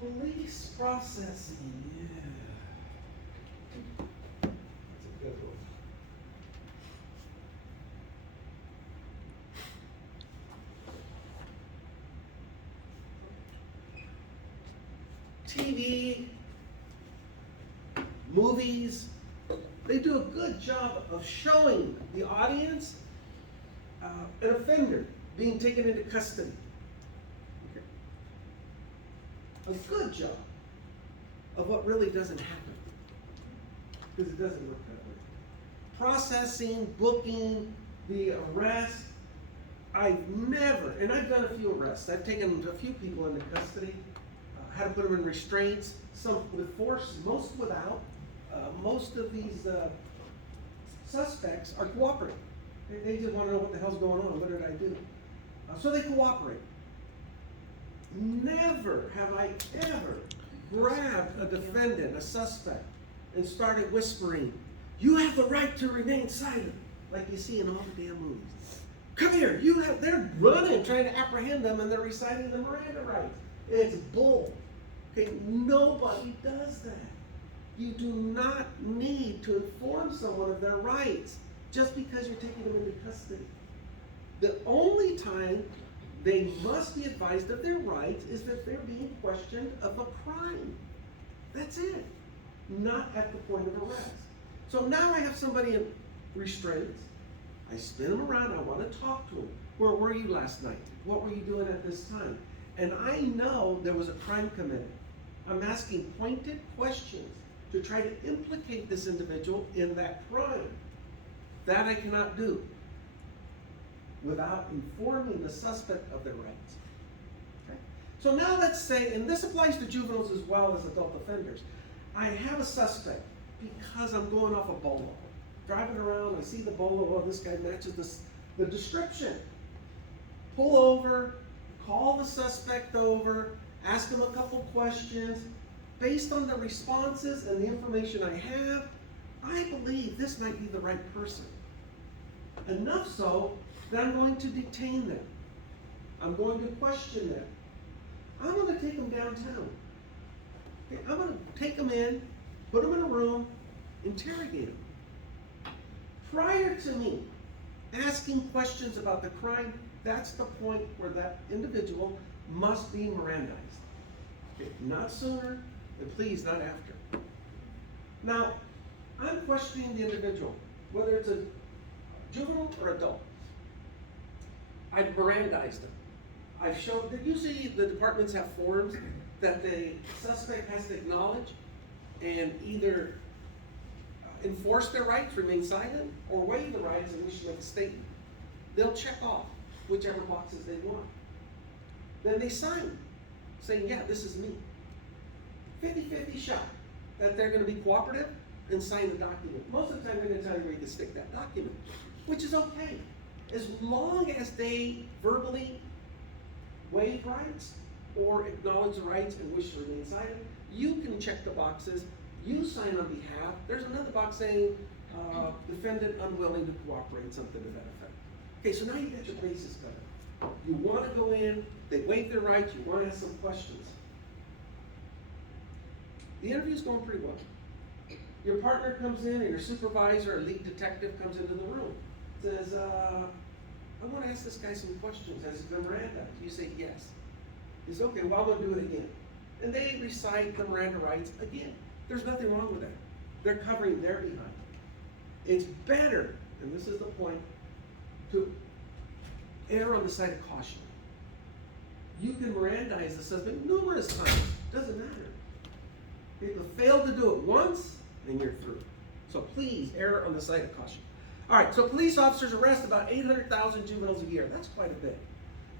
Police processing, yeah. That's a good one. TV, movies, they do a good job of showing the audience an offender being taken into custody. Okay. A good job of what really doesn't happen, because it doesn't work that way. Processing, booking, the arrest. I've never, and I've done a few arrests. I've taken a few people into custody, had to put them in restraints, some with force, most without. Most of these suspects are cooperating. They just want to know what the hell's going on. What did I do? So they cooperate. Never have I ever grabbed a defendant, a suspect, and started whispering, "You have the right to remain silent," like you see in all the damn movies. "Come here, they're running, trying to apprehend them, and they're reciting the Miranda rights." It's bull. Okay, nobody does that. You do not need to inform someone of their rights just because you're taking them into custody. The only time they must be advised of their rights is if they're being questioned of a crime. That's it. Not at the point of arrest. So now I have somebody in restraints. I spin them around. I want to talk to them. Where were you last night? What were you doing at this time? And I know there was a crime committed. I'm asking pointed questions to try to implicate this individual in that crime. That I cannot do without informing the suspect of their rights. Okay? So now let's say, and this applies to juveniles as well as adult offenders, I have a suspect because I'm going off a bolo. Driving around, I see the bolo, oh, this guy matches the description. Pull over, call the suspect over, ask him a couple questions. Based on the responses and the information I have, I believe this might be the right person. Enough so that I'm going to detain them. I'm going to question them. I'm going to take them downtown. Okay, I'm going to take them in, put them in a room, interrogate them. Prior to me asking questions about the crime, that's the point where that individual must be Mirandized. Okay, not sooner, and please not after. Now, I'm questioning the individual, whether it's a juvenile or adult. I've Mirandized them. I've shown that usually the departments have forms that the suspect has to acknowledge and either enforce their rights, remain silent, or waive the rights and wish to make a statement. They'll check off whichever boxes they want. Then they sign, saying, yeah, this is me. 50-50 shot that they're going to be cooperative and sign the document. Most of the time, they're going to tell you where you can stick that document, which is okay. As long as they verbally waive rights or acknowledge the rights and wish to remain silent, you can check the boxes. You sign on behalf. There's another box saying, defendant unwilling to cooperate, something to that effect. Okay, so now you got your bases covered. You want to go in, they waive their rights, you want to ask some questions. The interview's going pretty well. Your partner comes in, or your supervisor or lead detective comes into the room. Says, I want to ask this guy some questions. Has he been Miranda? You say yes. He says, okay, well, I'm going to do it again. And they recite the Miranda rights again. There's nothing wrong with that. They're covering their behind. It's better, and this is the point, to err on the side of caution. You can Mirandize the suspect numerous times. Doesn't matter. If you fail to do it once, then you're through. So please err on the side of caution. All right, so police officers arrest about 800,000 juveniles a year. That's quite a bit.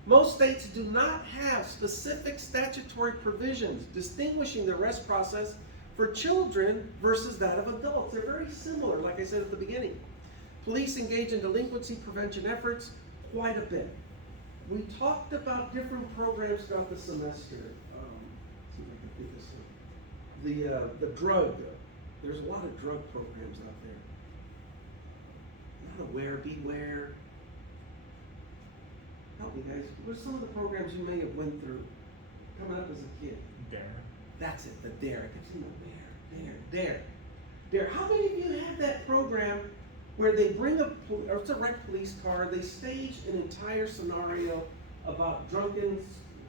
Most states do not have specific statutory provisions distinguishing the arrest process for children versus that of adults. They're very similar, like I said at the beginning. Police engage in delinquency prevention efforts quite a bit. We talked about different programs throughout the semester. See if I can do this one. The drug. There's a lot of drug programs out there. Not aware, beware. Help me, guys. What are some of the programs you may have went through? coming up as a kid? Dare. That's it, the dare. I kept saying dare. How many of you had that program where they bring or it's a wrecked police car, they stage an entire scenario about drunken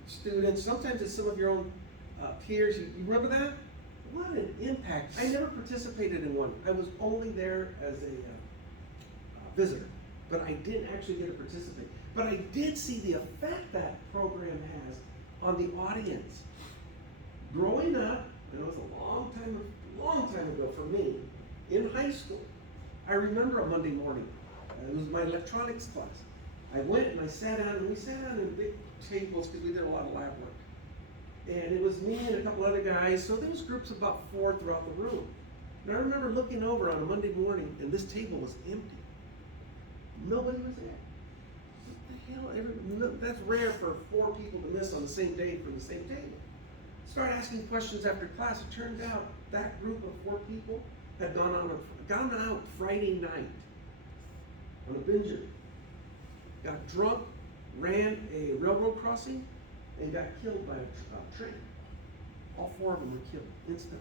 students, sometimes it's some of your own peers, you remember that? What an impact. I never participated in one. I was only there as a visitor, but I didn't actually get to participate. But I did see the effect that program has on the audience. Growing up, and it was a long time ago for me, in high school, I remember a Monday morning. It was my electronics class. I went and I sat down, and we sat down in big tables because we did a lot of lab work. And it was me and a couple other guys, so there was groups of about 4 throughout the room. And I remember looking over on a Monday morning, and this table was empty. Nobody was there. What the hell? That's rare for 4 people to miss on the same day from the same table. Start asking questions after class. It turned out that group of 4 people had gone out Friday night on a binger. Got drunk, ran a railroad crossing, and got killed by a train. All 4 of them were killed instantly.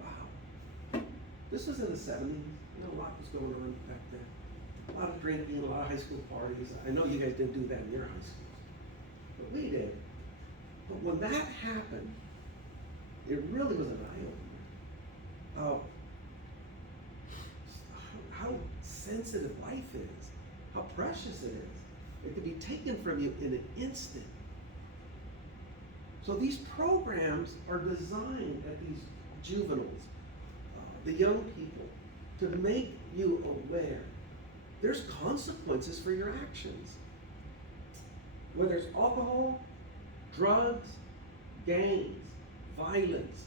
Wow. This was in the 70s. You know, a lot was going on back then. A lot of drinking, a lot of high school parties. I know you guys didn't do that in your high schools, but we did. But when that happened, it really was an eye-opener. How sensitive life is, how precious it is. It could be taken from you in an instant. So these programs are designed at these juveniles, the young people, to make you aware. There's consequences for your actions. Whether it's alcohol, drugs, gangs, violence,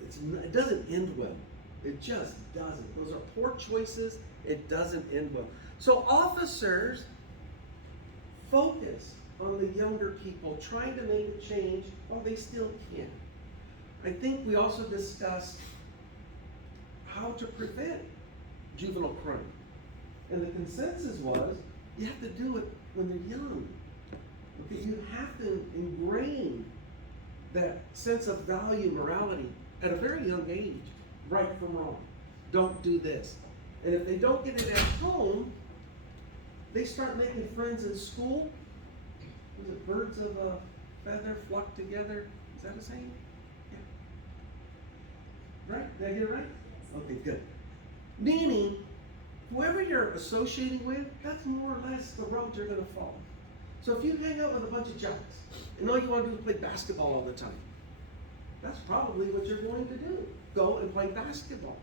it doesn't end well. It just doesn't. Those are poor choices. It doesn't end well. So officers focus on the younger people, trying to make a change while they still can. I think we also discussed how to prevent juvenile crime. And the consensus was, you have to do it when they're young. Okay, you have to ingrain that sense of value, morality at a very young age, right from wrong. Don't do this. And if they don't get it at home, they start making friends in school. Was it birds of a feather flock together? Is that a saying? Yeah. Right? Did I get it right? Okay, good. Meaning, whoever you're associating with, that's more or less the road you're going to follow. So if you hang out with a bunch of jocks, and all you want to do is play basketball all the time, that's probably what you're going to do. Go and play basketball.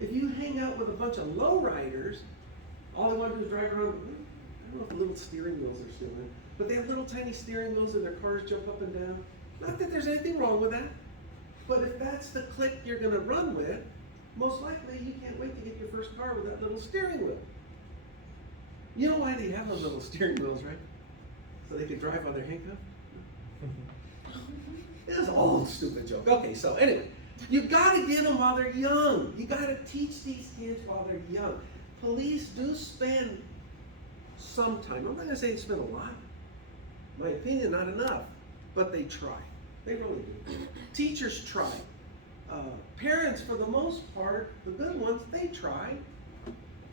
If you hang out with a bunch of lowriders, all they want to do is drive around. I don't know if the little steering wheels are still in, but they have little tiny steering wheels and their cars jump up and down. Not that there's anything wrong with that, but if that's the clique you're going to run with, most likely you can't wait to get your first car with that little steering wheel. You know why they have those little steering wheels, right? So they can drive while they're handcuffed? It's an old stupid joke. Okay, so anyway, you gotta get them while they're young. You gotta teach these kids while they're young. Police do spend some time. I'm not gonna say they spend a lot. In my opinion, not enough, but they try. They really do. Teachers try. Parents, for the most part, the good ones, they try.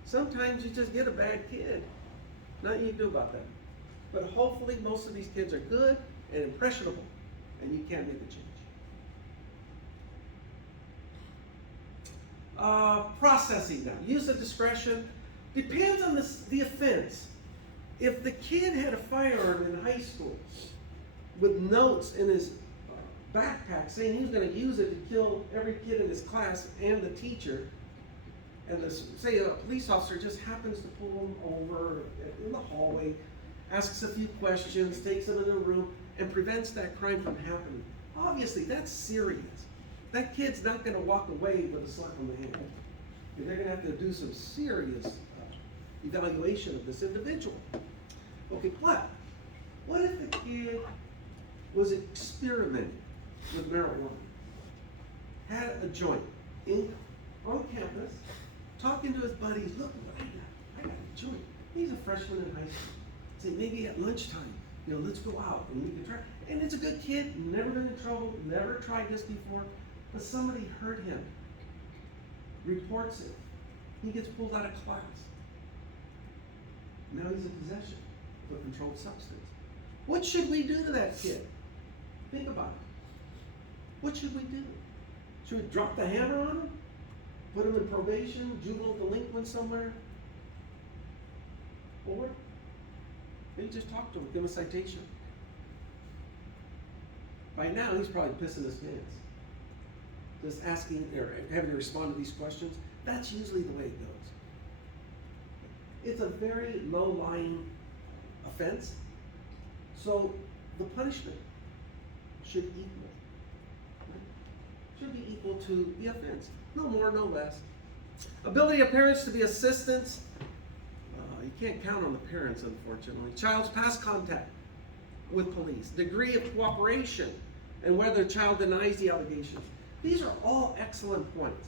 Sometimes you just get a bad kid. Nothing you can do about that. But hopefully most of these kids are good and impressionable, and you can make a change. Processing now. Use of discretion. Depends on the offense. If the kid had a firearm in high school with notes in his backpack saying he was going to use it to kill every kid in his class and the teacher, and say a police officer just happens to pull him over in the hallway, asks a few questions, takes him in a room, and prevents that crime from happening. Obviously, that's serious. That kid's not going to walk away with a slap on the hand. They're going to have to do some serious evaluation of this individual. Okay, but what if the kid was experimenting with marijuana, had a joint on campus, talking to his buddies, look what I got a joint. He's a freshman in high school. Say maybe at lunchtime, let's go out and we can try. And it's a good kid, never been in trouble, never tried this before, but somebody hurt him, reports it. He gets pulled out of class. Now he's in possession of a controlled substance. What should we do to that kid? Think about it. What should we do? Should we drop the hammer on him? Put him in probation, juvenile delinquent somewhere? Or maybe just talk to him, give him a citation. By now, he's probably pissing his pants. Just asking or having to respond to these questions. That's usually the way it goes. It's a very low-lying offense. So the punishment should be equal to the offense. No more, no less. Ability of parents to be assistants. You can't count on the parents, unfortunately. Child's past contact with police. Degree of cooperation and whether the child denies the allegations. These are all excellent points.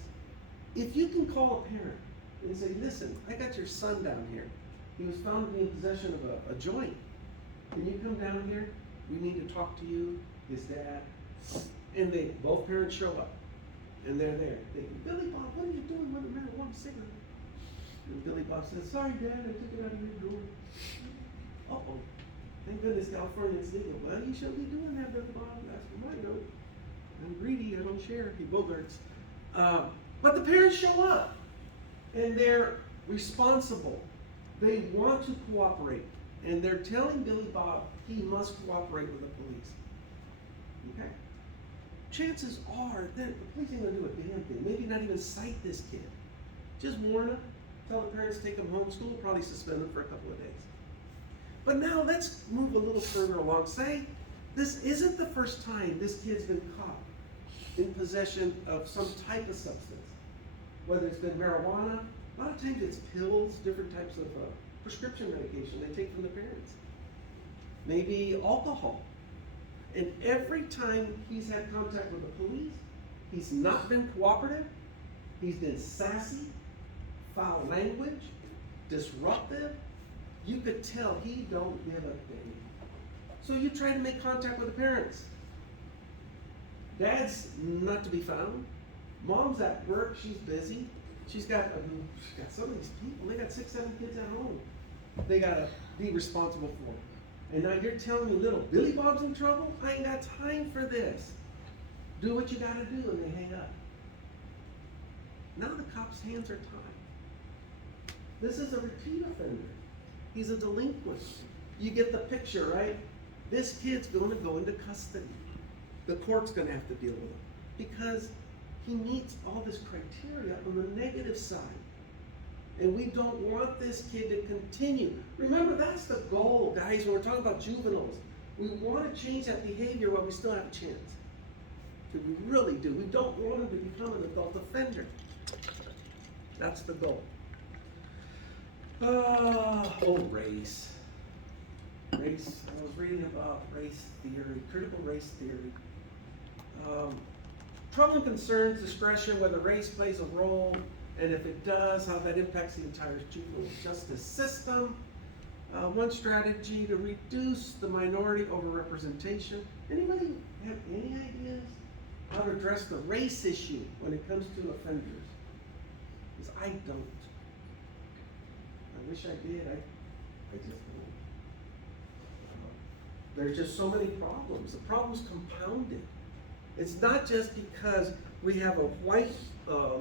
If you can call a parent and say, listen, I got your son down here. He was found to be in possession of a joint. Can you come down here? We need to talk to you, his dad. And both parents show up. And they're there. They go, Billy Bob, what are you doing with a marijuana cigarette? And Billy Bob says, sorry, Dad, I took it out of your drawer. Uh-oh. Thank goodness California's legal. Well, you shouldn't be doing that, Billy Bob. That's for my note. I'm greedy, I don't share. He bogarts. But the parents show up. And they're responsible. They want to cooperate. And they're telling Billy Bob he must cooperate with the police. Okay? Chances are that the police ain't going to do a damn thing. Maybe not even cite this kid. Just warn them. Tell the parents to take him home. School will probably suspend him for a couple of days. But now let's move a little further along. Say this isn't the first time this kid's been caught in possession of some type of substance. Whether it's been marijuana, a lot of times it's pills, different types of prescription medication they take from the parents. Maybe alcohol. And every time he's had contact with the police, he's not been cooperative, he's been sassy, foul language, disruptive. You could tell he don't give a thing. So you try to make contact with the parents. Dad's not to be found. Mom's at work, she's busy. She's got some of these people, they got 6, 7 kids at home. They gotta be responsible for it. And now you're telling me little Billy Bob's in trouble? I ain't got time for this. Do what you gotta do, and they hang up. Now the cop's hands are tied. This is a repeat offender. He's a delinquent. You get the picture, right? This kid's gonna go into custody. The court's gonna have to deal with him because he meets all this criteria on the negative side. And we don't want this kid to continue. Remember, that's the goal, guys, when we're talking about juveniles. We want to change that behavior while we still have a chance. We really do. We don't want him to become an adult offender. That's the goal. Race. Race. I was reading about race theory, critical race theory. Trouble and concerns, discretion, whether race plays a role, and if it does, how that impacts the entire juvenile justice system. One strategy to reduce the minority overrepresentation. Anybody have any ideas how to address the race issue when it comes to offenders? Because I don't. I wish I did. I just don't. There's just so many problems. The problem's compounded. It's not just because we have a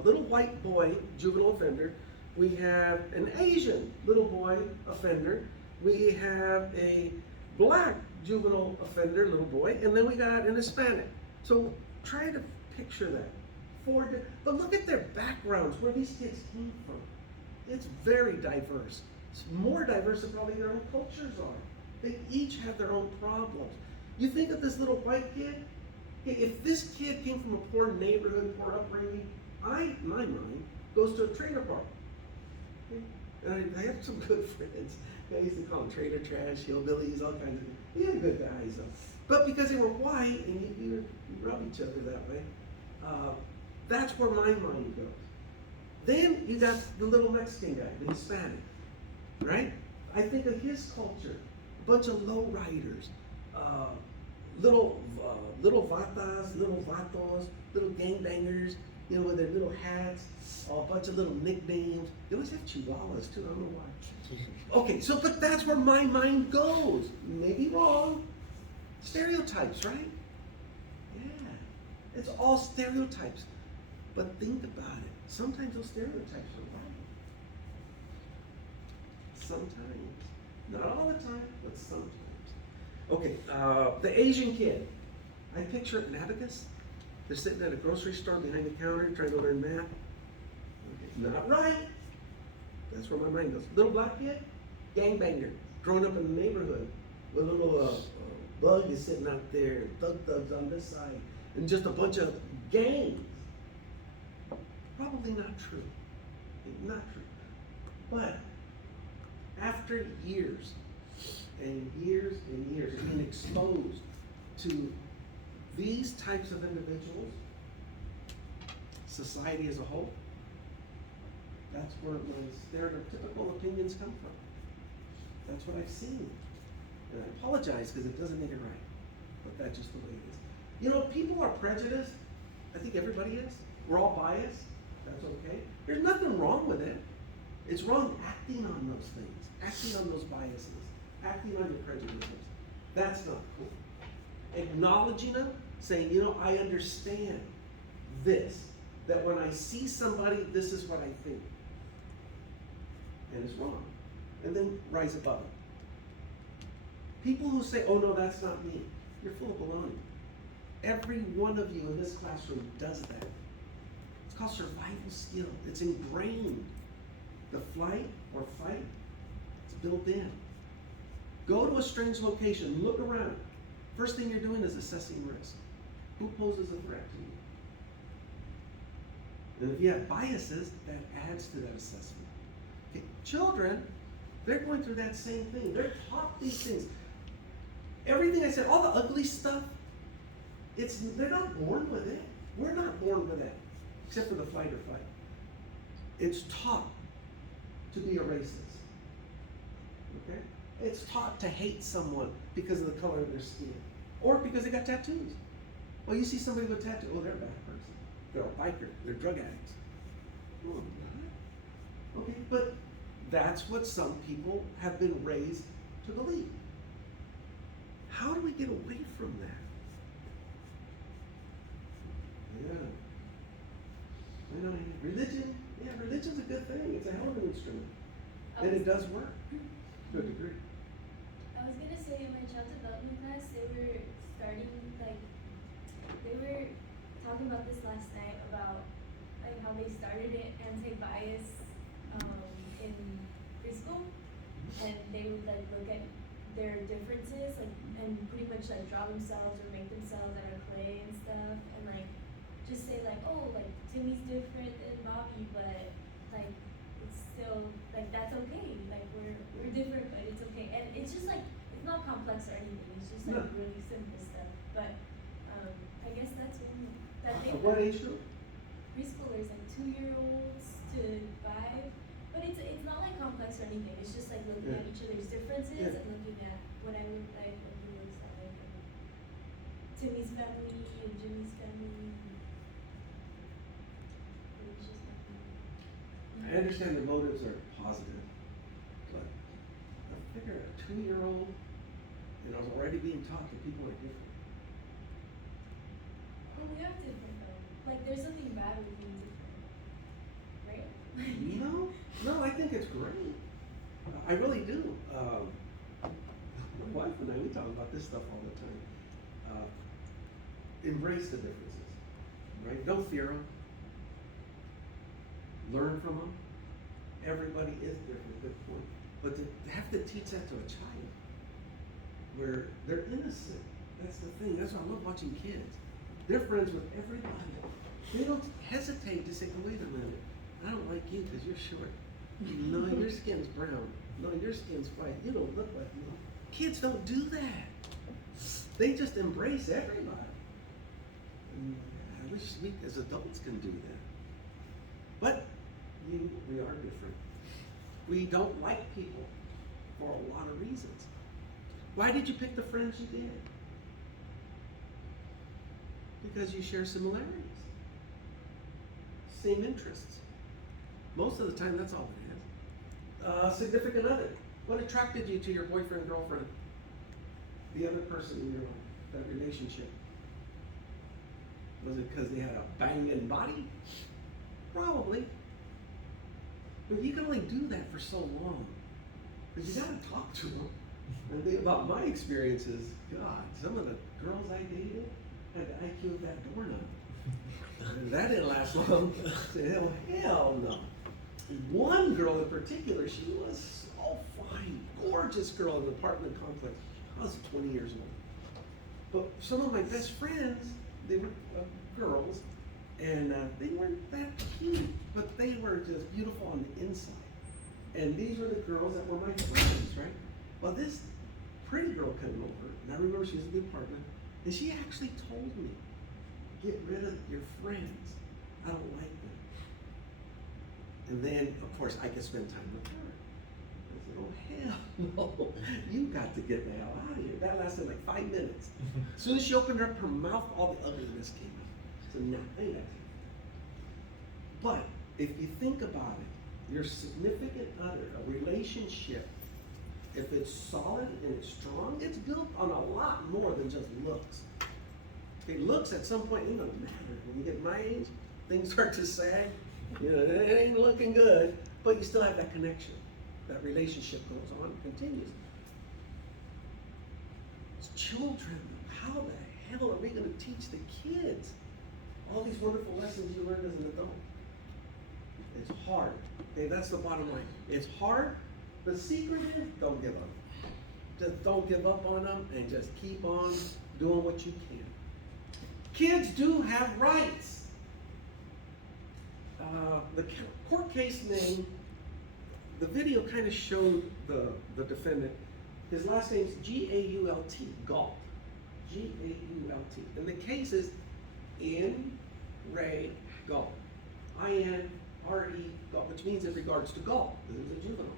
little white boy juvenile offender, we have an Asian little boy offender, we have a black juvenile offender little boy, and then we got an Hispanic. So try to picture that. But look at their backgrounds, where these kids came from. It's very diverse. It's more diverse than probably their own cultures are. They each have their own problems. You think of this little white kid. If this kid came from a poor neighborhood, poor upbringing, my mind goes to a trailer park. Okay? And I have some good friends. I used to call them trailer trash, hillbillies, all kinds of things. We had good guys, though. But because they were white and you rub each other that way, that's where my mind goes. Then you got the little Mexican guy, the Hispanic, right? I think of his culture. bunch of lowriders, little vatas, little vatos, little gangbangers, with their little hats, a bunch of little nicknames. They always have chihuahuas too, I don't know why. Okay, but that's where my mind goes. Maybe wrong. Stereotypes, right? Yeah, it's all stereotypes. But think about it. Sometimes those stereotypes are right. Sometimes. Not all the time, but sometimes. Okay, the Asian kid. I picture it in Abacus. They're sitting at a grocery store behind the counter trying to learn math. Okay, not right. That's where my mind goes. Little black kid, gangbanger, growing up in the neighborhood. With a little bug is sitting out there, thugs on this side, and just a bunch of gangs. Probably not true. Not true. But after years and years and years of being exposed to these types of individuals, society as a whole, that's where my stereotypical opinions come from. That's what I've seen. And I apologize because it doesn't make it right. But that's just the way it is. People are prejudiced. I think everybody is. We're all biased. That's okay. There's nothing wrong with it. It's wrong acting on those things, acting on those biases, acting on your prejudices. That's not cool. Acknowledging them, saying, I understand this, that when I see somebody, this is what I think. And it's wrong. And then rise above it. People who say, oh no, that's not me, you're full of baloney. Every one of you in this classroom does that. It's called survival skill. It's ingrained. The flight or fight, it's built in. Go to a strange location, look around. First thing you're doing is assessing risk. Who poses a threat to you? And if you have biases, that adds to that assessment. Okay. Children, they're going through that same thing. They're taught these things. Everything I said, all the ugly stuff, they're not born with it. We're not born with it, except for the fight or flight. It's taught to be a racist. Okay? It's taught to hate someone because of the color of their skin. Or because they got tattoos. Well, you see somebody with a tattoo, oh, they're a bad person. They're a biker, they're drug addicts. Oh, what? Okay, but that's what some people have been raised to believe. How do we get away from that? Yeah. Religion, religion's a good thing. It's a hell of an instrument. And it does work to a degree. I was gonna say in my child development class, they were talking about this last night about how they started it anti-bias in preschool, and they would look at their differences and pretty much draw themselves or make themselves out of clay and stuff, and just say Timmy's different than Bobby, but it's still that's okay. We're different, but it's okay. And it's just it's not complex or anything. It's just really simple stuff. But I guess that's one that they. What age group? Preschoolers, 2-year-olds to 5. But it's not complex or anything. It's just looking at each other's differences and looking at what I look like, what he looks like, and Timmy's family and Jimmy's family. I understand the motives are positive, but I figure a 2-year-old, I was already being taught that people are different. Well, we are different though. There's something bad with being different, right? No, I think it's great. I really do. My wife and I, we talk about this stuff all the time. Embrace the differences, right? Don't fear them. Learn from them. Everybody is different, good point. But to have to teach that to a child, where they're innocent, that's the thing. That's why I love watching kids. They're friends with everybody. They don't hesitate to say, oh, wait a minute, I don't like you because you're short. No, your skin's brown. No, your skin's white. You don't look like me. Kids don't do that. They just embrace everybody. And I wish we as adults can do that. But we are different. We don't like people for a lot of reasons. Why did you pick the friends you did? Because you share similarities, same interests. Most of the time, that's all it is. Significant other. What attracted you to your boyfriend, girlfriend? The other person in your life, that relationship. Was it because they had a banging body? Probably. But you can only do that for so long. Because you got to talk to them. And think about my experiences. God, some of the girls I dated had the IQ of that doorknob. And that didn't last long. I said, hell no. One girl in particular, she was so fine, gorgeous girl in the apartment complex. I was 20 years old. But some of my best friends, they were girls, and they weren't that cute, but they were just beautiful on the inside. And these were the girls that were my friends, right? Well, this pretty girl came over, and I remember she was in the apartment, and she actually told me, get rid of your friends. I don't like them. And then, of course, I could spend time with her. I said, oh, hell no. You got to get the hell out of here. That lasted like 5 minutes. As soon as she opened up her mouth, all the ugliness came out. So, no, I ain't got time. But if you think about it, your significant other, a relationship, if it's solid and it's strong, it's built on a lot more than just looks. Okay, looks at some point ain't gonna matter. When you get my age, things start to sag. You know, it ain't looking good, but you still have that connection. That relationship goes on, continues. It's children. How the hell are we gonna teach the kids all these wonderful lessons you learned as an adult? It's hard. Okay, that's the bottom line. It's hard. The secret is don't give up. Just don't give up on them and just keep on doing what you can. Kids do have rights. The court case name, the video kind of showed the defendant. His last name's G-A-U-L-T, Galt. G-A-U-L-T. And the case is In Ray Galt. I-N-R-E Galt, which means in regards to Galt, because he was a juvenile.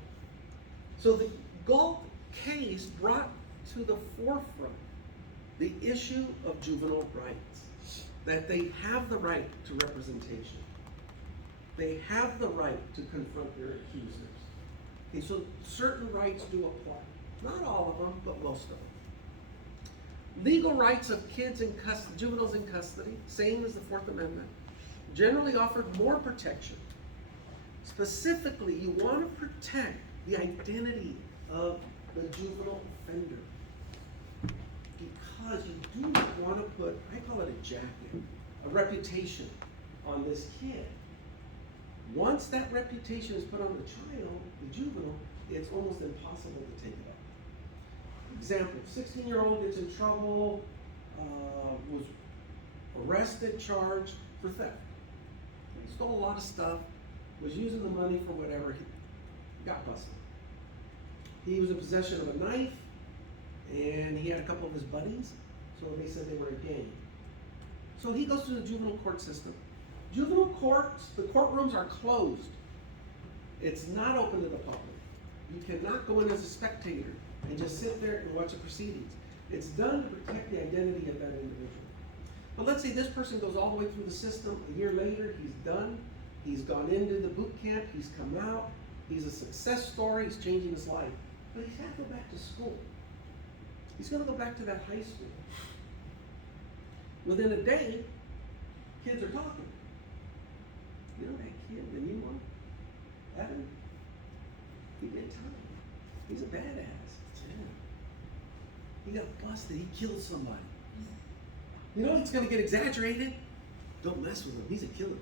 So the Galt case brought to the forefront the issue of juvenile rights, that they have the right to representation. They have the right to confront their accusers. Okay, so certain rights do apply. Not all of them, but most of them. Legal rights of kids in custody, juveniles in custody, same as the Fourth Amendment, generally offered more protection. Specifically, you want to protect the identity of the juvenile offender, because you do not want to put, I call it a jacket, a reputation on this kid. Once that reputation is put on the child, the juvenile, it's almost impossible to take it up. Example, 16-year-old gets in trouble, was arrested, charged for theft. He stole a lot of stuff, was using the money for whatever, he got busted. He was in possession of a knife, and he had a couple of his buddies, so they said they were a gang. So he goes to the juvenile court system. Juvenile courts, the courtrooms are closed. It's not open to the public. You cannot go in as a spectator and just sit there and watch the proceedings. It's done to protect the identity of that individual. But let's say this person goes all the way through the system. A year later, he's done. He's gone into the boot camp. He's come out. He's a success story. He's changing his life. But he's got to go back to school. He's going to go back to that high school. Within a day, kids are talking. You know that kid, the new one? Evan? He did time. He's a badass. Yeah. He got busted. He killed somebody. You know it's going to get exaggerated? Don't mess with him. He's a killer.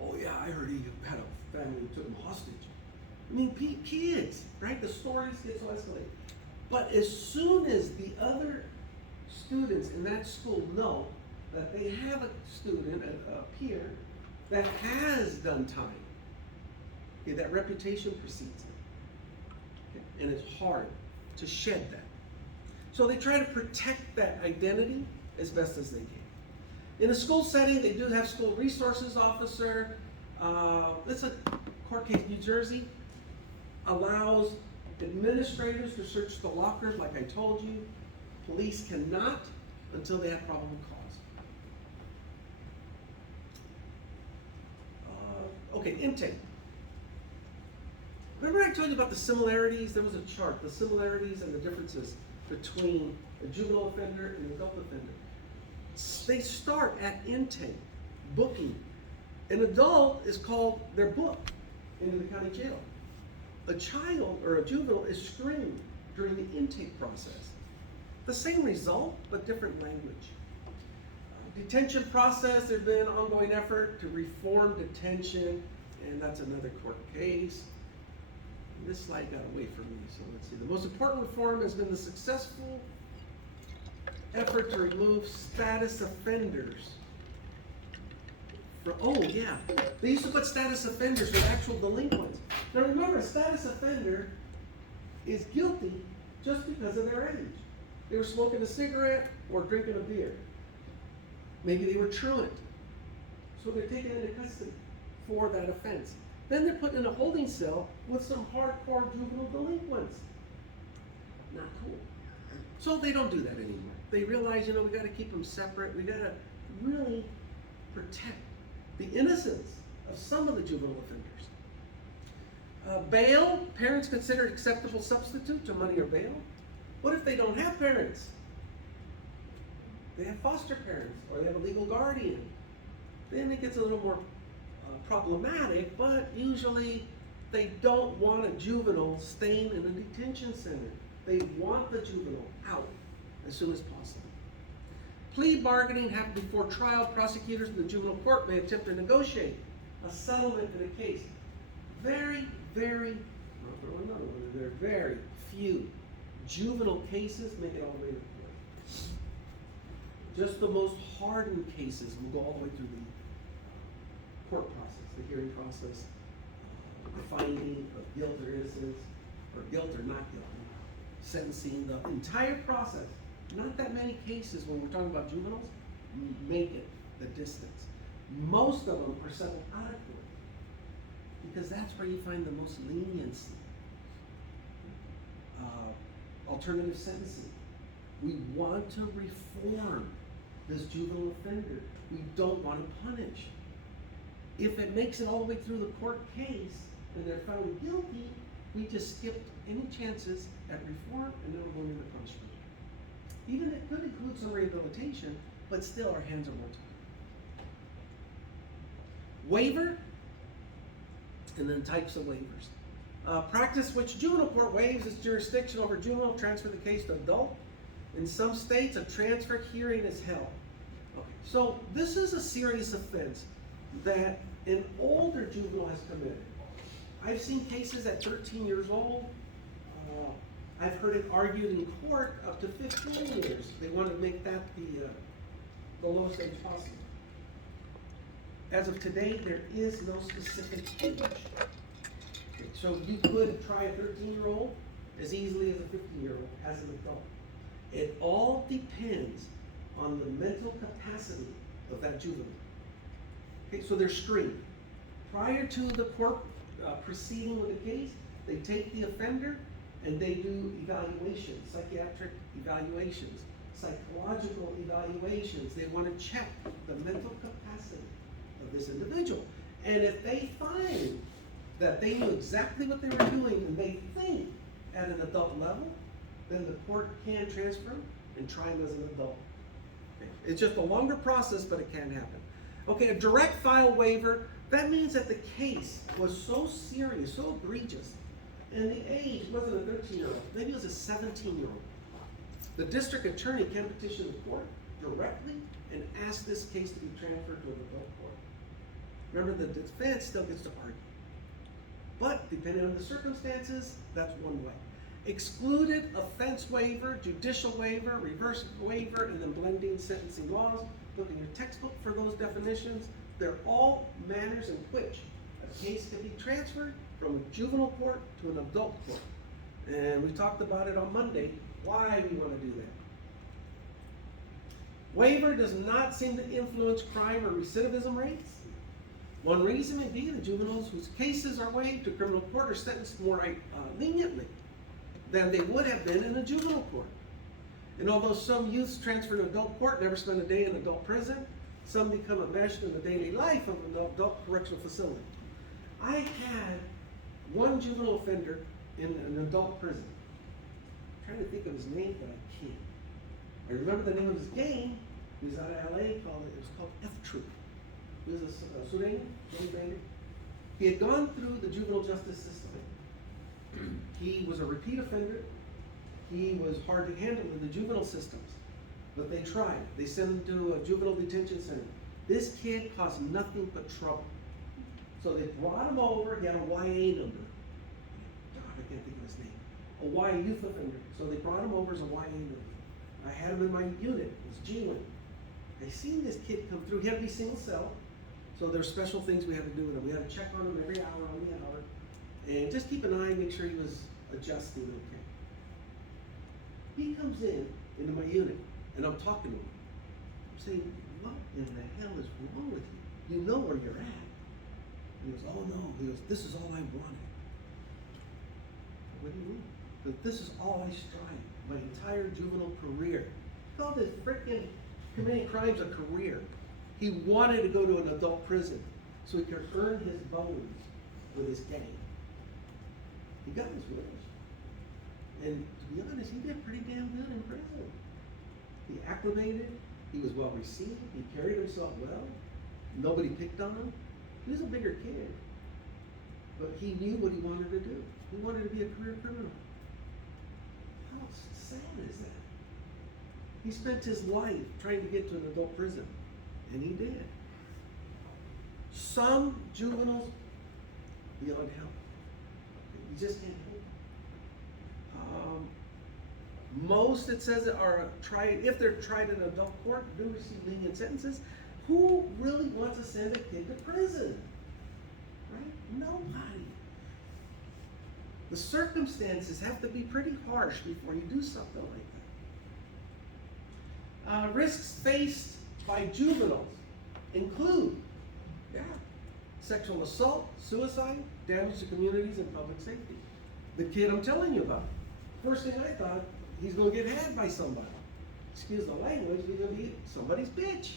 Oh yeah, I heard he had a family who took him hostage. I mean, kids, right? The stories get so escalated. But as soon as the other students in that school know that they have a student, a peer, that has done time, okay, that reputation precedes them. Okay? And it's hard to shed that. So they try to protect that identity as best as they can. In a school setting, they do have school resources officer. It's a court case. New Jersey allows Administrators to search the lockers, like I told you. Police cannot until they have probable cause. Okay, intake. Remember I told you about the similarities? There was a chart, the similarities and the differences between a juvenile offender and an adult offender. They start at intake, booking. An adult is called, they're booked into the county jail. A child or a juvenile is screened during the intake process. The same result, but different language. Detention process, there's been an ongoing effort to reform detention, and that's another court case. This slide got away from me, so let's see. The most important reform has been the successful effort to remove status offenders. They used to put status offenders for actual delinquents. Now remember, a status offender is guilty just because of their age. They were smoking a cigarette or drinking a beer. Maybe they were truant. So they're taken into custody for that offense. Then they're put in a holding cell with some hardcore juvenile delinquents. Not cool. So they don't do that anymore. They realize, we gotta keep them separate. We gotta really protect the innocence of some of the juvenile offenders. Bail, parents considered acceptable substitute to money or bail. What if they don't have parents? They have foster parents or they have a legal guardian. Then it gets a little more problematic, but usually they don't want a juvenile staying in a detention center. They want the juvenile out as soon as possible. Plea bargaining happens before trial. Prosecutors in the juvenile court may attempt to negotiate a settlement in a case. Very few juvenile cases make it all the way to court. Just the most hardened cases will go all the way through the court process, the hearing process, the finding of guilt or innocence, or guilt or not guilty, sentencing, the entire process. Not that many cases when we're talking about juveniles make it the distance. Most of them are settled out of court because that's where you find the most leniency. Alternative sentencing. We want to reform this juvenile offender. We don't want to punish. If it makes it all the way through the court case and they're found guilty, we just skipped any chances at reform and then we're going into punishment. Even it could include some rehabilitation, but still our hands are more tied. Waiver, and then types of waivers. Practice which juvenile court waives its jurisdiction over juvenile, transfer the case to adult. In some states, a transfer hearing is held. Okay, so this is a serious offense that an older juvenile has committed. I've seen cases at 13 years old. I've heard it argued in court up to 15 years. They want to make that the lowest age possible. As of today, there is no specific age. Okay, so you could try a 13-year-old as easily as a 15-year-old as an adult. It all depends on the mental capacity of that juvenile. Okay, so they're screened. Prior to the court proceeding with the case, they take the offender and they do evaluations, psychiatric evaluations, psychological evaluations. They want to check the mental capacity of this individual. And if they find that they knew exactly what they were doing and they think at an adult level, then the court can transfer them and try them as an adult. Okay. It's just a longer process, but it can happen. Okay, a direct file waiver, that means that the case was so serious, so egregious, and the age wasn't a 13-year-old, maybe it was a 17-year-old. The district attorney can petition the court directly and ask this case to be transferred to an adult court. Remember, the defense still gets to argue. But depending on the circumstances, that's one way. Excluded offense waiver, judicial waiver, reverse waiver, and then blending sentencing laws. Look in your textbook for those definitions. They're all manners in which a case can be transferred from a juvenile court to an adult court. And we talked about it on Monday, why we want to do that. Waiver does not seem to influence crime or recidivism rates. One reason may be the juveniles whose cases are waived to criminal court are sentenced more leniently. than they would have been in a juvenile court. And although some youths transfer to adult court, never spend a day in adult prison, some become enmeshed in the daily life of an adult correctional facility. I had one juvenile offender in an adult prison. I'm trying to think of his name, but I can't. I remember the name of his gang. He was out of LA. It was called F Troop. He was a Sudan, he had gone through the juvenile justice system. He was a repeat offender. He was hard to handle in the juvenile systems, but they tried. They sent him to a juvenile detention center. This kid caused nothing but trouble. So they brought him over. He had a YA number. God, I can't think of his name. A YA youth offender. So they brought him over as a YA number. I had him in my unit. It was Juvenile. I seen this kid come through. He had to be single cell. So there's special things we had to do with him. We had to check on him every hour on the hour. And just keep an eye and make sure he was adjusting okay. He comes into my unit, and I'm talking to him. I'm saying, what in the hell is wrong with you? You know where you're at. He goes, oh no. He goes, this is all I wanted. What do you mean? He goes, this is all I strive my entire juvenile career. He called this freaking committing crimes a career. He wanted to go to an adult prison so he could earn his bones with his gang. He got his wish. And to be honest, he did pretty damn good in prison. He acclimated, he was well received, he carried himself well, nobody picked on him. He was a bigger kid. But he knew what he wanted to do. He wanted to be a career criminal. How sad is that? He spent his life trying to get to an adult prison, and he did. Some juveniles beyond help. You just can't help. Most, it says, are tried, if they're tried in adult court, do receive lenient sentences. Who really wants to send a kid to prison? Right? Nobody. The circumstances have to be pretty harsh before you do something like that. Risks faced by juveniles include, sexual assault, suicide, damage to communities, and public safety. The kid I'm telling you about, first thing I thought, he's going to get had by somebody. Excuse the language, he's going to be somebody's bitch.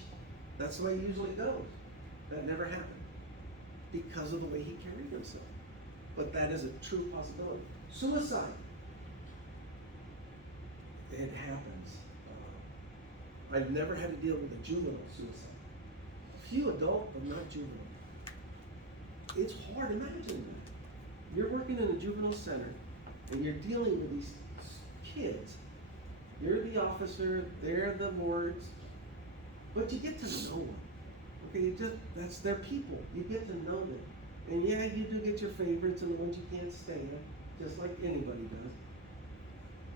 That's the way it usually goes. That never happened because of the way he carried himself. But that is a true possibility. Suicide. It happens. I've never had to deal with a juvenile suicide. Few adult, but not juvenile. It's hard. Imagine that. You're working in a juvenile center and you're dealing with these kids. You're the officer, they're the wards, but you get to know them. Okay, that's their people. You get to know them. And yeah, you do get your favorites and the ones you can't stand, just like anybody does.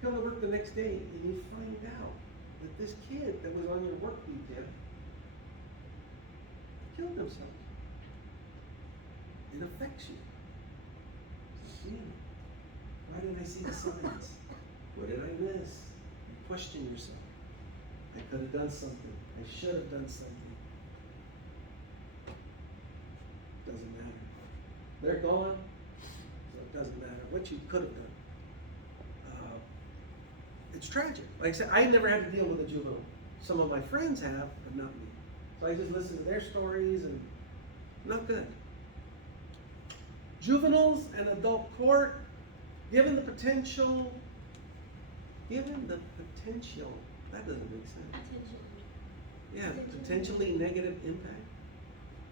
Come to work the next day and you find out that this kid that was on your work weekend killed himself. It affects you. Why didn't I see the signs? What did I miss? You question yourself. I could have done something. I should have done something. Doesn't matter. They're gone, so it doesn't matter what you could have done. It's tragic. Like I said, I never had to deal with a juvenile. Some of my friends have, but not me. So I just listen to their stories and not good. Juveniles and adult court, given the potential, that doesn't make sense. Yeah, potentially negative impact.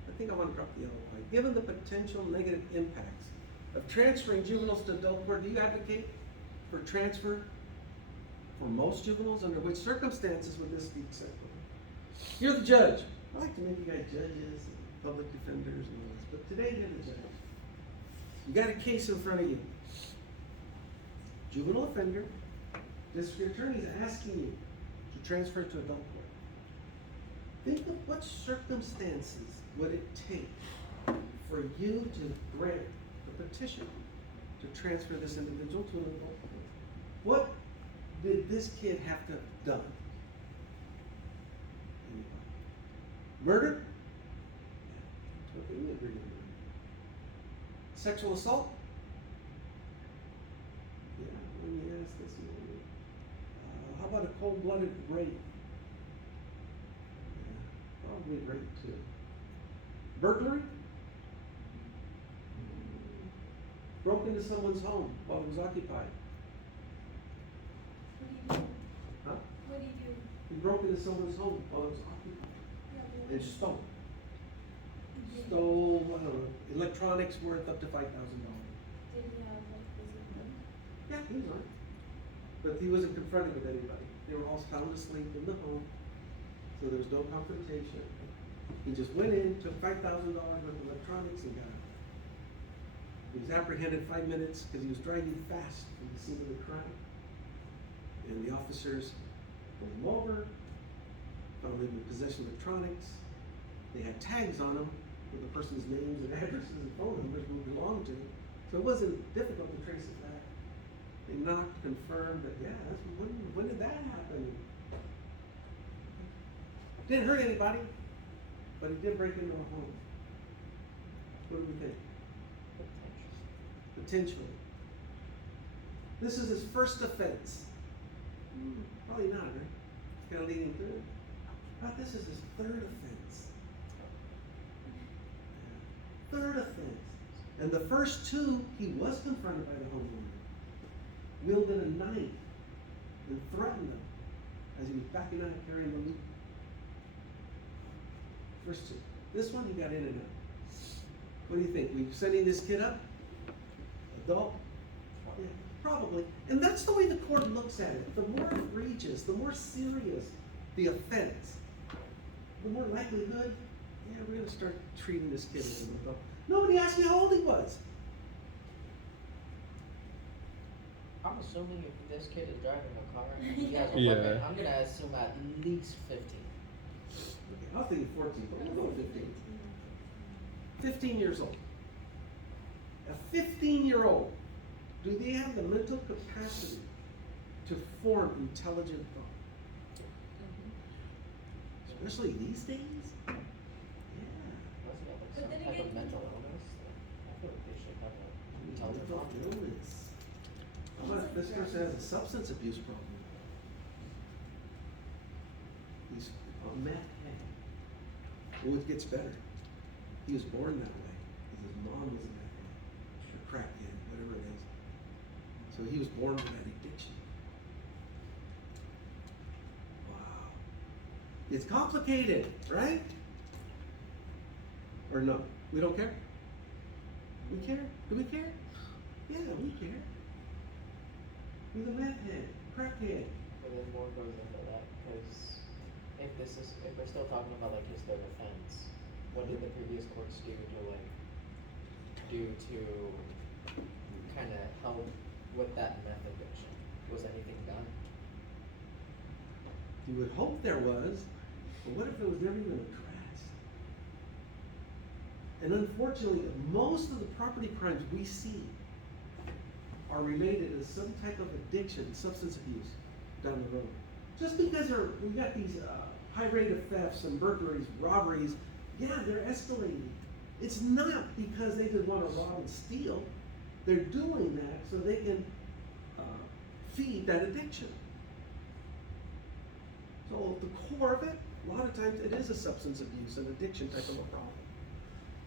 I think I want to drop the LOI. Given the potential negative impacts of transferring juveniles to adult court, do you advocate for transfer for most juveniles? Under which circumstances would this be acceptable? You're the judge. I like to make you guys judges and public defenders and all this, but today you're the judge. You got a case in front of you. Juvenile offender, district attorney is asking you to transfer to adult court. Think of what circumstances would it take for you to grant a petition to transfer this individual to an adult court. What did this kid have to have done? Murder? Okay, we agree with murder. Sexual assault? Yeah, Let's see. How about a cold-blooded rape? Yeah, probably rape too. Burglary? Broke into someone's home while it was occupied. What do you do? Huh? What do you do? He broke into someone's home while it was occupied Yeah, and stole. Stole, I don't know, electronics worth up to $5,000. Did he have like physical? Yeah, he was on. But he wasn't confronted with anybody. They were all sound asleep in the home, so there was no confrontation. He just went in, took $5,000 worth of electronics and got out. He was apprehended 5 minutes because he was driving fast from the scene of the crime. And the officers pulled him over, found him in possession of electronics. They had tags on him with the person's names and addresses and phone numbers who it belonged to. So it wasn't difficult to trace it back. They knocked, confirmed that, yeah, that's when did that happen? Didn't hurt anybody, but he did break into a home. What do we think? Potentially. This is his first offense. Probably not, right? It's kind of leading through it. But this is his third offense. Third offense. And the first two, he was confronted by the homeowner. Wielded a knife and threatened them as he was backing out carrying the loot. First two. This one, he got in and out. What do you think? We sending this kid up? Adult? Yeah, probably. And that's the way the court looks at it. The more egregious, the more serious the offense, the more likelihood, yeah, we're going to start treating this kid as an adult. Nobody asked me how old he was. I'm assuming if this kid is driving a car and he has a Yeah. weapon, I'm gonna assume at least 15. Okay, I was thinking 14, but we'll go 15. 15 years old. A 15-year-old, do they have the mental capacity to form intelligent thought? Especially these days? Yeah. Unless you have like But some then type of again- mental illness, I feel like they should have a intelligent Mental thought. illness. How about if this person has a substance abuse problem? He's a meth head. Oh, it gets better. He was born that way because his mom was a meth head or crack head, whatever it is. So he was born with that addiction. Wow. It's complicated, right? Or no? We don't care? We care? Do we care? Yeah, we care. He's a meth head, crackhead. But then more goes into that because if we're still talking about like his third offense, what did the previous courts do to kind of help with that meth addiction? Was anything done? You would hope there was, but what if it was never even addressed? And unfortunately, most of the property crimes we see are related to some type of addiction, substance abuse down the road. Just because we got these high rate of thefts and burglaries, robberies, yeah, they're escalating. It's not because they just want to rob and steal. They're doing that so they can feed that addiction. So at the core of it, a lot of times it is a substance abuse and addiction type of a problem.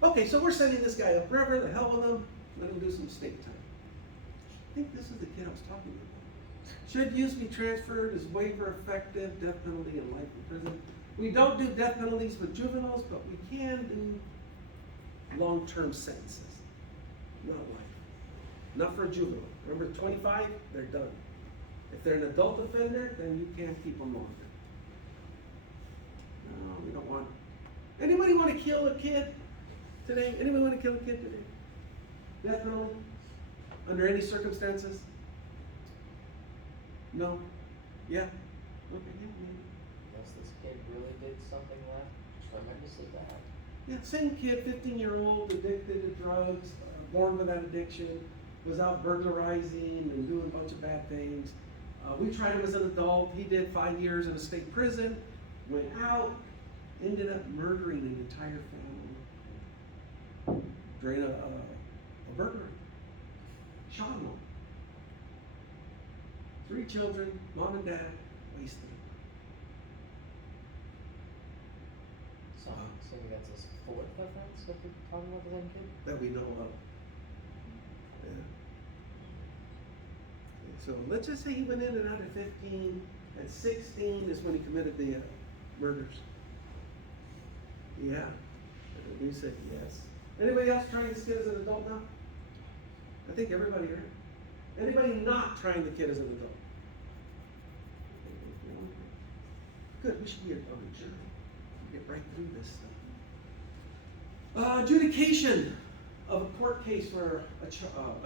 Okay, so we're sending this guy upriver, the hell with him, let him do some state time. I think this is the kid I was talking about. Should use be transferred? Is waiver effective? Death penalty and life in prison. We don't do death penalties with juveniles, but we can do long-term sentences. Not life. Not for a juvenile. Remember, 25, they're done. If they're an adult offender, then you can't keep them longer. No, we don't want. Anybody want to kill a kid today? Anybody want to kill a kid today? Death penalty? Under any circumstances? No? Yeah? Okay, yeah, maybe. Unless this kid really did something that tremendously bad. Yeah, same kid, 15-year-old, addicted to drugs, born with that addiction, was out burglarizing and doing a bunch of bad things. We tried him as an adult. He did 5 years in a state prison, went out, ended up murdering an entire family during a burglary. Shot him. 3 children, mom and dad, wasted it. So I'm assuming that's his 4th offense if we're talking about the same kid? That we know of. Yeah. So let's just say he went in and out at 15, at 16 is when he committed the murders. Yeah. We said yes. Anybody else trying this kid as an adult now? I think everybody here. Anybody not trying the kid as an adult? Good, we should be on a jury. Get right through this stuff. Adjudication of a court case for a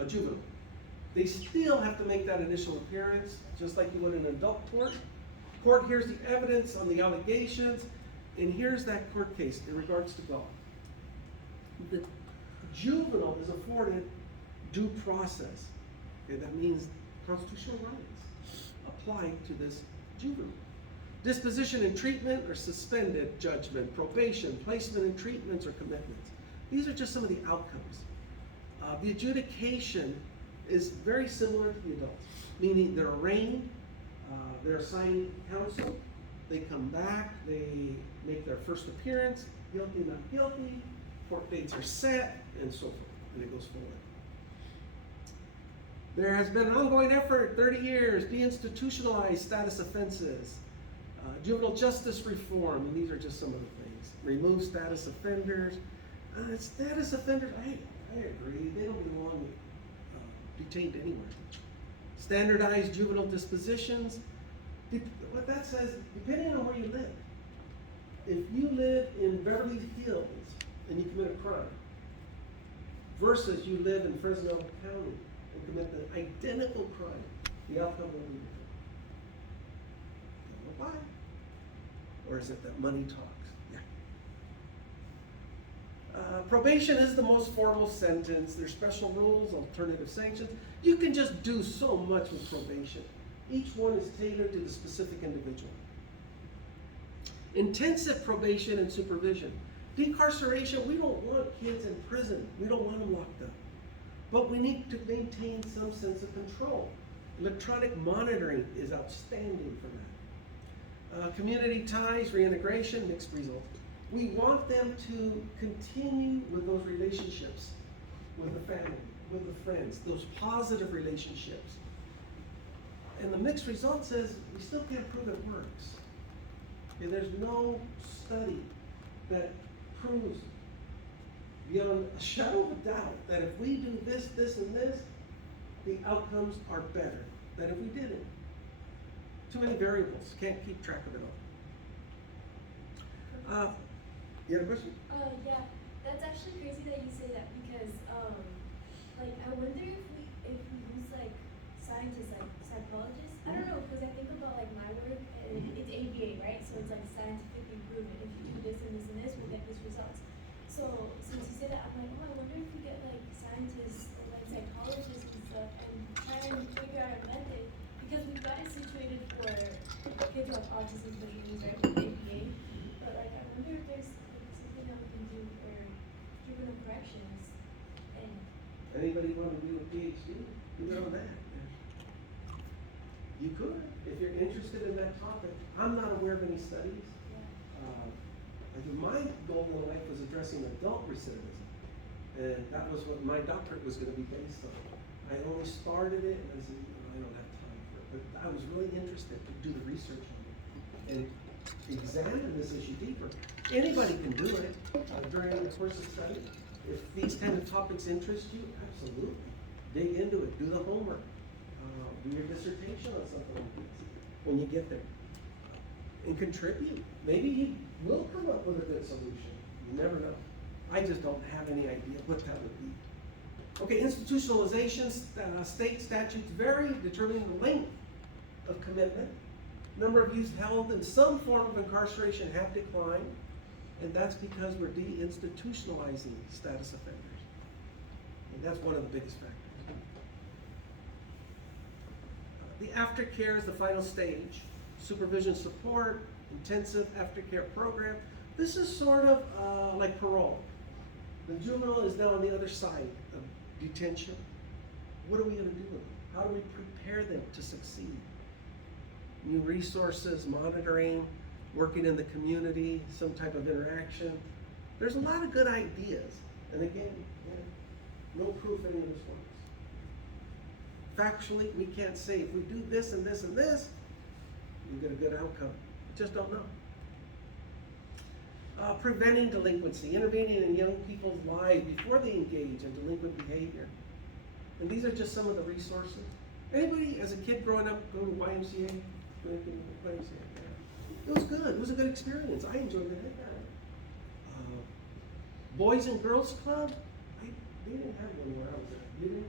juvenile. They still have to make that initial appearance, just like you would in an adult court. Court hears the evidence on the allegations, and here's that court case in regards to God. The juvenile is afforded due process. Okay, that means constitutional rights apply to this juvenile. Disposition and treatment or suspended judgment, probation, placement in treatments or commitments. These are just some of the outcomes. The adjudication is very similar to the adults, meaning they're arraigned, they're assigned counsel, they come back, they make their first appearance, guilty, not guilty, court dates are set, and so forth, and it goes forward. There has been an ongoing effort, 30 years, deinstitutionalize status offenses, juvenile justice reform, and these are just some of the things. Remove status offenders. Status offenders, I agree, they don't belong detained anywhere. Standardized juvenile dispositions. What that says, depending on where you live. If you live in Beverly Hills and you commit a crime, versus you live in Fresno County and commit the identical crime, the outcome will be different. Why? Or is it that money talks? Yeah. Probation is the most formal sentence. There's special rules, alternative sanctions. You can just do so much with probation. Each one is tailored to the specific individual. Intensive probation and supervision. Decarceration, we don't want kids in prison. We don't want them locked up. But we need to maintain some sense of control. Electronic monitoring is outstanding for that. Community ties, reintegration, mixed results. We want them to continue with those relationships, with the family, with the friends, those positive relationships. And the mixed result says we still can't prove it works. Okay, there's no study that proves beyond a shadow of a doubt that if we do this, this, and this, the outcomes are better than if we didn't. Too many variables, can't keep track of it all. You had a question? Yeah, that's actually crazy that you say that because, like, I wonder if we use like scientists, like psychologists. I don't know, because I think about like my work and it's ABA, right? So it's like scientifically proven. If you do this and this and this, we'll get these results. So since you say that, I'm like, oh, I wonder if we get like scientists or like psychologists and stuff and try and figure out a method because we've got it situated for kids with autism special needs, right? With ABA. But like, I wonder if there's like, something that we can do for juvenile corrections and. Anybody want to do a PhD? Do it on that. You could, if you're interested in that topic. I'm not aware of any studies. I think my goal in life was addressing adult recidivism. And that was what my doctorate was going to be based on. I only started it and I said, I don't have time for it. But I was really interested to do the research on it and examine this issue deeper. Anybody can do it during the course of study. If these kind of topics interest you, absolutely. Dig into it, do the homework. Do your dissertation on something like this when you get there. And contribute. Maybe you will come up with a good solution. You never know. I just don't have any idea what that would be. Okay, institutionalization, state statutes vary, determining the length of commitment. Number of youths held in some form of incarceration have declined, and that's because we're deinstitutionalizing status offenders. And that's one of the biggest factors. The aftercare is the final stage. Supervision support, intensive aftercare program. This is sort of like parole. The juvenile is now on the other side of detention. What are we going to do with them? How do we prepare them to succeed? new resources, monitoring, working in the community, some type of interaction. There's a lot of good ideas. And again, no proof any of this works. Factually, we can't say if we do this and this and this, you get a good outcome. We just don't know. Preventing delinquency, intervening in young people's lives before they engage in delinquent behavior. And these are just some of the resources. Anybody, as a kid growing up, going to YMCA? It was good. It was a good experience. I enjoyed it. Boys and Girls Club? They didn't have one where I was at. You did?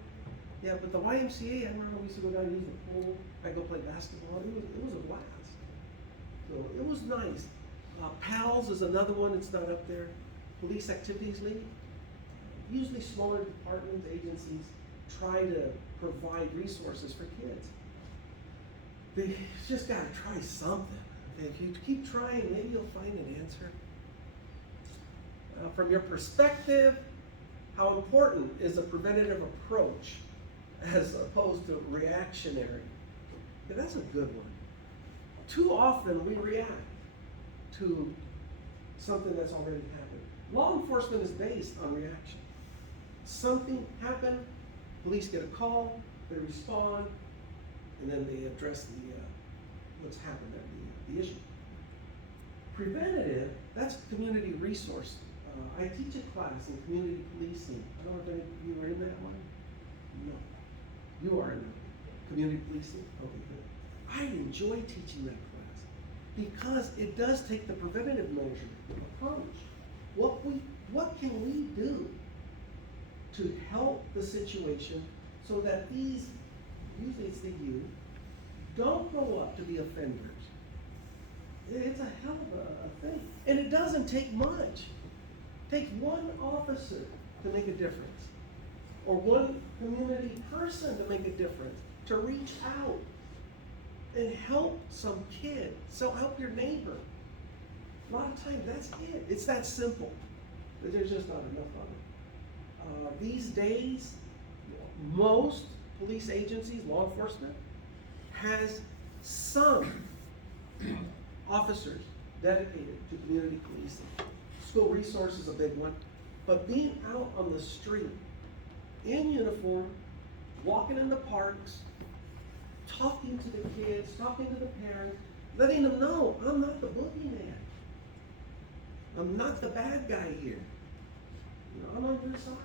Yeah, but the YMCA, I remember we used to go down and use the pool. I'd go play basketball. It was a blast. So it was nice. PALS is another one. It's not up there. Police Activities League. Usually smaller departments, agencies try to provide resources for kids. They just got to try something. Okay? If you keep trying, maybe you'll find an answer. From your perspective, how important is a preventative approach as opposed to reactionary? Yeah, that's a good one. Too often we react to something that's already happened. Law enforcement is based on reaction. Something happened, police get a call, they respond, and then they address what's happened at the issue. Preventative, that's community resource. I teach a class in community policing. I don't know if any of you are in that one. No. You are in that. Community policing? Okay, good. I enjoy teaching that class because it does take the preventative measure approach. What can we do to help the situation so that these, usually it's the youth, don't grow up to be offenders? It's a hell of a thing. And it doesn't take much. It takes one officer to make a difference, or one community person to make a difference, to reach out and help some kid. So help your neighbor. A lot of times that's it. It's that simple. But there's just not enough of it. These days, most police agencies, law enforcement, has some officers dedicated to community policing. School resource is a big one. But being out on the street, in uniform, walking in the parks, talking to the kids, talking to the parents, letting them know, I'm not the boogeyman. I'm not the bad guy here. I'm on your side.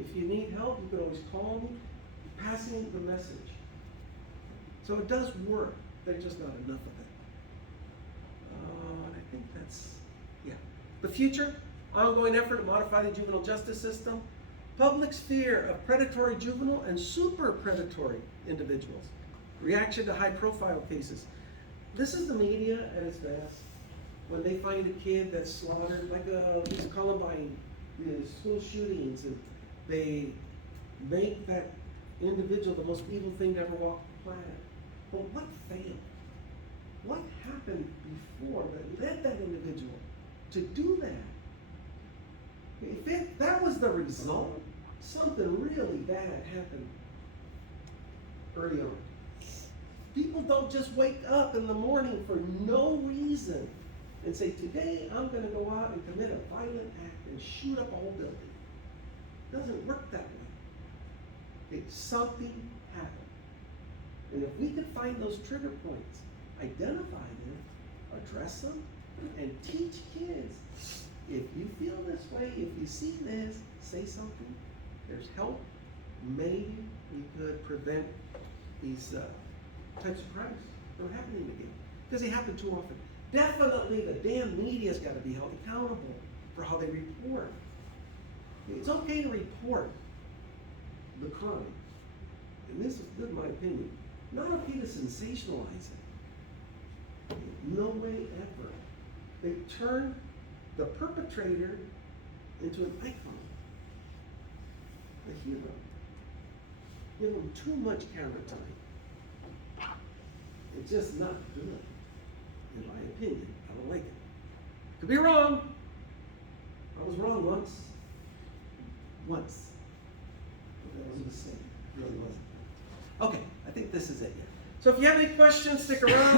If you need help, you can always call me, passing the message. So it does work. There's just not enough of it. I think that's, yeah. The future, ongoing effort to modify the juvenile justice system, public's fear of predatory juvenile and super predatory individuals, reaction to high profile cases. This is the media at its best. When they find a kid that's slaughtered, like these Columbine, the school shootings, and they make that individual the most evil thing to ever walk the planet. But what failed? What happened before that led that individual to do that? If that was the result, something really bad happened early on. People don't just wake up in the morning for no reason and say, today I'm going to go out and commit a violent act and shoot up a whole building. It doesn't work that way. Something happened. And if we could find those trigger points, identify them, address them, and teach kids, if you feel this way, if you see this, say something, there's help, maybe we could prevent these types of crimes from happening again. Because they happen too often. Definitely the damn media's got to be held accountable for how they report. It's okay to report the crime. And this is good in my opinion. Not okay to sensationalize it. No way ever. They turn the perpetrator into an icon, a hero. Give them too much camera time. It's just not good, in my opinion. I don't like it. Could be wrong. I was wrong once. But that was a mistake. It really wasn't. Okay, I think this is it. Yeah. So if you have any questions, stick around.